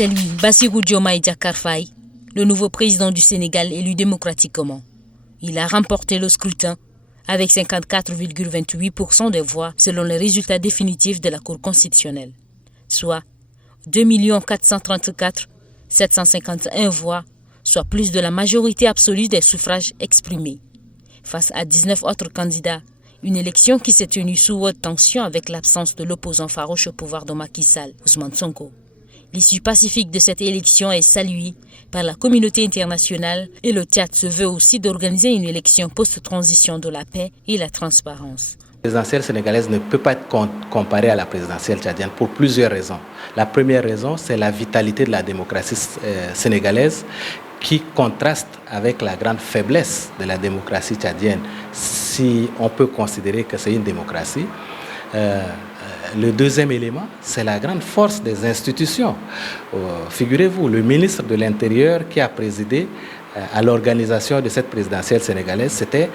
C'est lui, Bassirou Diomaye Diakhar Faye, le nouveau président du Sénégal élu démocratiquement. Il a remporté le scrutin avec 54,28% des voix selon les résultats définitifs de la Cour constitutionnelle, soit 2 434 751 voix, soit plus de la majorité absolue des suffrages exprimés. Face à 19 autres candidats, une élection qui s'est tenue sous haute tension avec l'absence de l'opposant farouche au pouvoir de Macky Sall, Ousmane Sonko. L'issue pacifique de cette élection est saluée par la communauté internationale et le Tchad se veut aussi d'organiser une élection post-transition de la paix et la transparence. La présidentielle sénégalaise ne peut pas être comparée à la présidentielle tchadienne pour plusieurs raisons. La première raison, c'est la vitalité de la démocratie sénégalaise qui contraste avec la grande faiblesse de la démocratie tchadienne, si on peut considérer que c'est une démocratie. Le deuxième élément, c'est la grande force des institutions. Figurez-vous, le ministre de l'Intérieur qui a présidé à l'organisation de cette présidentielle sénégalaise, c'était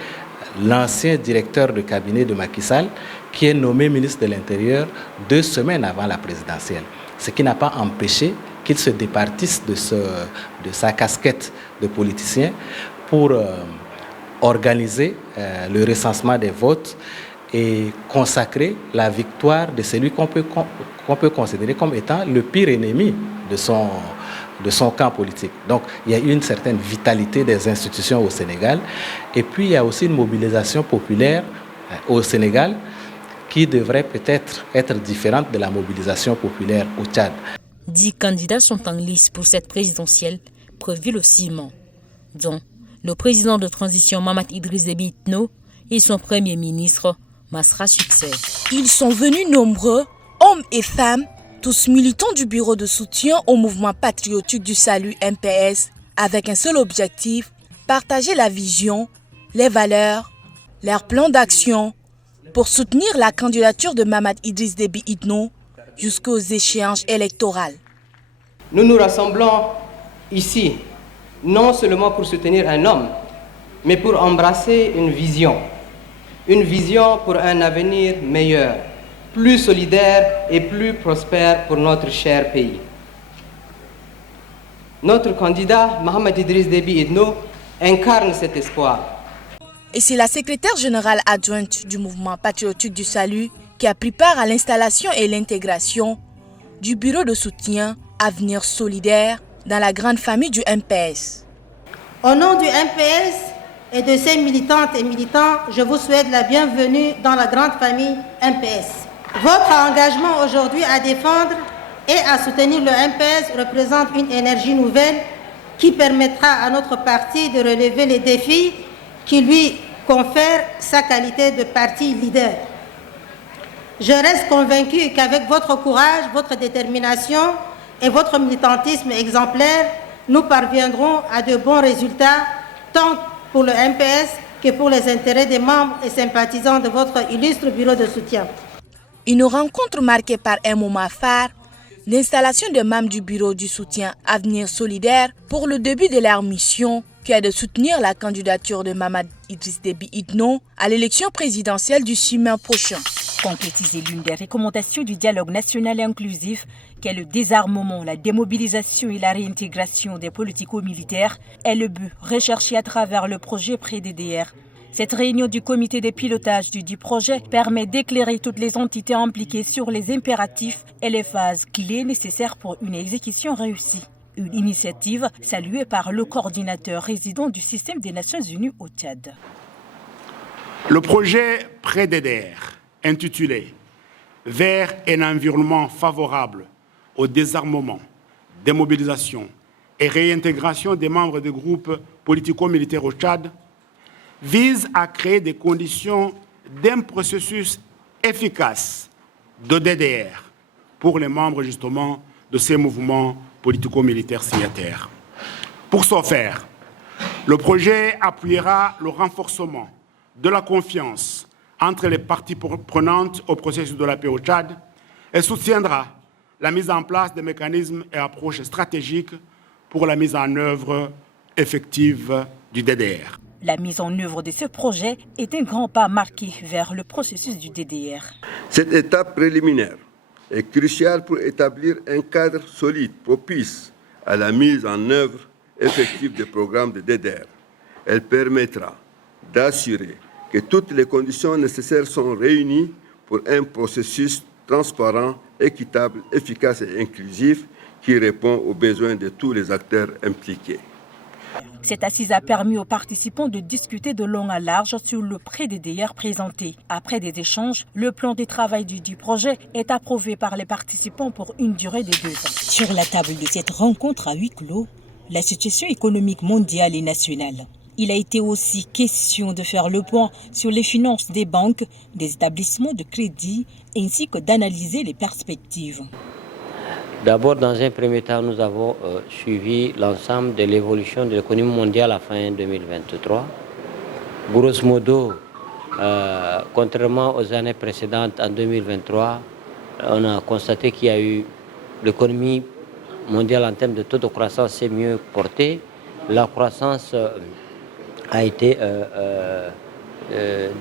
l'ancien directeur de cabinet de Macky Sall, qui est nommé ministre de l'Intérieur 2 semaines avant la présidentielle. Ce qui n'a pas empêché qu'il se départisse de sa casquette de politicien pour organiser le recensement des votes et consacrer la victoire de celui qu'on peut considérer comme étant le pire ennemi de son camp politique. Donc il y a une certaine vitalité des institutions au Sénégal et puis il y a aussi une mobilisation populaire au Sénégal qui devrait peut-être être différente de la mobilisation populaire au Tchad. 10 candidats sont en lice pour cette présidentielle prévue le 6 mai, dont le président de transition Mahamat Idriss Déby Itno et son premier ministre Masra Succès. Ils sont venus nombreux, hommes et femmes, tous militants du bureau de soutien au mouvement patriotique du salut MPS, avec un seul objectif, partager la vision, les valeurs, leur plan d'action pour soutenir la candidature de Mahamat Idriss Déby Itno jusqu'aux échéances électorales. Nous nous rassemblons ici, non seulement pour soutenir un homme, mais pour embrasser une vision pour un avenir meilleur, plus solidaire et plus prospère pour notre cher pays. Notre candidat, Mahamat Idriss Déby Itno, incarne cet espoir. Et c'est la secrétaire générale adjointe du mouvement patriotique du salut qui a pris part à l'installation et l'intégration du bureau de soutien Avenir Solidaire dans la grande famille du MPS. Au nom du MPS et de ses militantes et militants, je vous souhaite la bienvenue dans la grande famille MPS. Votre engagement aujourd'hui à défendre et à soutenir le MPS représente une énergie nouvelle qui permettra à notre parti de relever les défis qui lui confèrent sa qualité de parti leader. Je reste convaincu qu'avec votre courage, votre détermination et votre militantisme exemplaire, nous parviendrons à de bons résultats, tant pour le MPS que pour les intérêts des membres et sympathisants de votre illustre bureau de soutien. Une rencontre marquée par un moment phare, l'installation des membres du bureau du soutien Avenir Solidaire pour le début de leur mission, qui est de soutenir la candidature de Mahamat Idriss Déby Itno à l'élection présidentielle du 6 mai prochain. Concrétiser l'une des recommandations du dialogue national et inclusif, qu'est le désarmement, la démobilisation et la réintégration des politico-militaires, est le but recherché à travers le projet PREDDR. Cette réunion du comité de pilotage du dit projet permet d'éclairer toutes les entités impliquées sur les impératifs et les phases clés nécessaires pour une exécution réussie. Une initiative saluée par le coordinateur résident du système des Nations Unies au Tchad. Le projet PREDDR, intitulé « Vers un environnement favorable au désarmement, démobilisation et réintégration des membres des groupes politico-militaires au Tchad », vise à créer des conditions d'un processus efficace de DDR pour les membres justement de ces mouvements politico-militaires signataires. Pour ce faire, le projet appuiera le renforcement de la confiance entre les parties prenantes au processus de la paix au Tchad et soutiendra la mise en place de mécanismes et approches stratégiques pour la mise en œuvre effective du DDR. La mise en œuvre de ce projet est un grand pas marqué vers le processus du DDR. Cette étape préliminaire est cruciale pour établir un cadre solide propice à la mise en œuvre effective des programmes de DDR. Elle permettra d'assurer que toutes les conditions nécessaires sont réunies pour un processus transparent, équitable, efficace et inclusif qui répond aux besoins de tous les acteurs impliqués. Cette assise a permis aux participants de discuter de long à large sur le pré-DDR présenté. Après des échanges, le plan de travail du projet est approuvé par les participants pour une durée de 2 ans. Sur la table de cette rencontre à huis clos, la situation économique mondiale et nationale. Il a été aussi question de faire le point sur les finances des banques, des établissements de crédit, ainsi que d'analyser les perspectives. D'abord, dans un premier temps, nous avons suivi l'ensemble de l'évolution de l'économie mondiale à fin 2023. Grosso modo, contrairement aux années précédentes, en 2023, on a constaté qu'il y a eu l'économie mondiale en termes de taux de croissance s'est mieux portée. La croissance a été,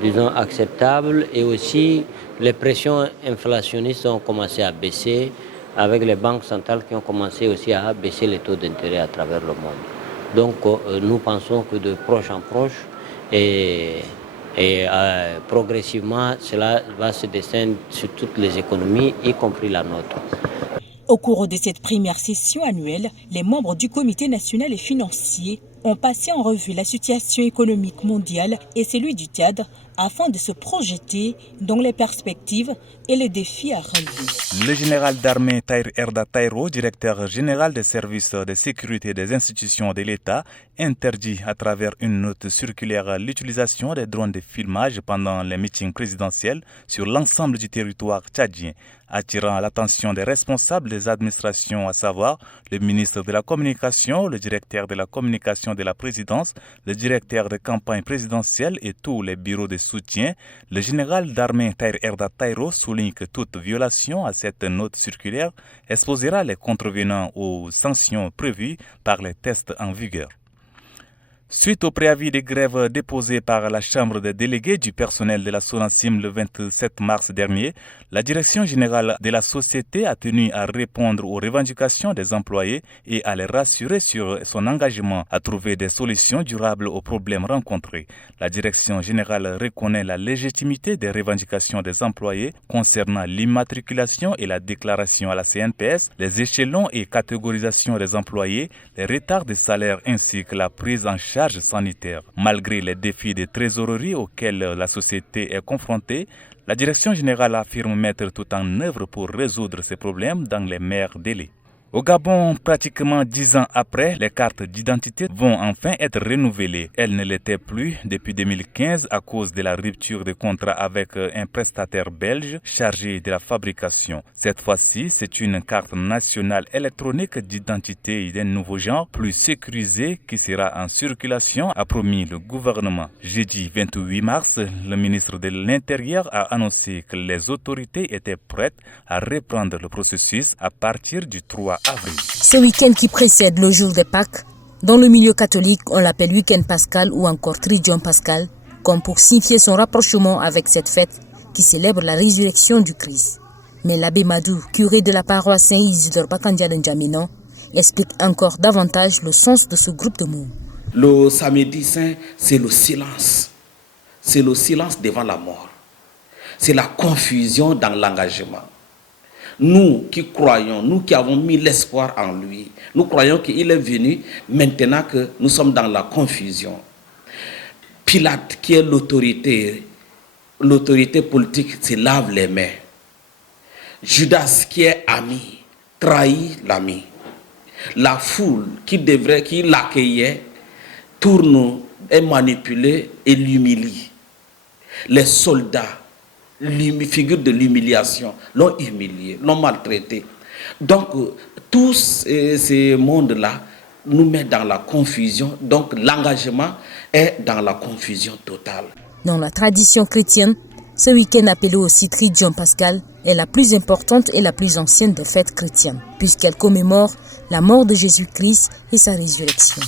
disons, acceptable et aussi les pressions inflationnistes ont commencé à baisser, avec les banques centrales qui ont commencé aussi à baisser les taux d'intérêt à travers le monde. Donc nous pensons que de proche en proche et progressivement cela va se descendre sur toutes les économies, y compris la nôtre. Au cours de cette première session annuelle, les membres du Comité national et financier ont passé en revue la situation économique mondiale et celui du Tchad afin de se projeter dans les perspectives et les défis à relever. Le général d'armée Tahir Erda Taïro, directeur général des services de sécurité des institutions de l'État, interdit à travers une note circulaire l'utilisation des drones de filmage pendant les meetings présidentiels sur l'ensemble du territoire tchadien, attirant l'attention des responsables des administrations, à savoir le ministre de la Communication, le directeur de la Communication de la présidence, le directeur de campagne présidentielle et tous les bureaux de soutien. Le général d'armée Tahir Erda Taïro souligne que toute violation à cette note circulaire exposera les contrevenants aux sanctions prévues par les textes en vigueur. Suite au préavis de grève déposé par la Chambre des délégués du personnel de la SONASIM le 27 mars dernier, la direction générale de la société a tenu à répondre aux revendications des employés et à les rassurer sur son engagement à trouver des solutions durables aux problèmes rencontrés. La direction générale reconnaît la légitimité des revendications des employés concernant l'immatriculation et la déclaration à la CNPS, les échelons et catégorisations des employés, les retards de salaire ainsi que la prise en charge sanitaire. Malgré les défis de trésorerie auxquels la société est confrontée, la direction générale affirme mettre tout en œuvre pour résoudre ces problèmes dans les meilleurs délais. Au Gabon, pratiquement 10 ans après, les cartes d'identité vont enfin être renouvelées. Elles ne l'étaient plus depuis 2015 à cause de la rupture de contrat avec un prestataire belge chargé de la fabrication. Cette fois-ci, c'est une carte nationale électronique d'identité d'un nouveau genre, plus sécurisée, qui sera en circulation, a promis le gouvernement. Jeudi 28 mars, le ministre de l'Intérieur a annoncé que les autorités étaient prêtes à reprendre le processus à partir du 3 avril. Ce week-end qui précède le jour des Pâques, dans le milieu catholique, on l'appelle week-end pascal ou encore Tridium pascal, comme pour signifier son rapprochement avec cette fête qui célèbre la résurrection du Christ. Mais l'abbé Madou, curé de la paroisse Saint-Isidore Bakandia de N'Djamena, explique encore davantage le sens de ce groupe de mots. Le samedi saint, c'est le silence. C'est le silence devant la mort. C'est la confusion dans l'engagement. Nous qui croyons, nous qui avons mis l'espoir en lui, nous croyons qu'il est venu maintenant que nous sommes dans la confusion. Pilate, qui est l'autorité politique, se lave les mains. Judas, qui est ami, trahit l'ami. La foule qui l'accueillait, tourne, est manipulée et l'humilie. Les soldats, figure de l'humiliation, l'ont humilié, l'ont maltraité. Donc, tous ces mondes-là nous mettent dans la confusion. Donc, l'engagement est dans la confusion totale. Dans la tradition chrétienne, ce week-end appelé aussi Tridium pascal est la plus importante et la plus ancienne des fêtes chrétiennes, puisqu'elle commémore la mort de Jésus-Christ et sa résurrection.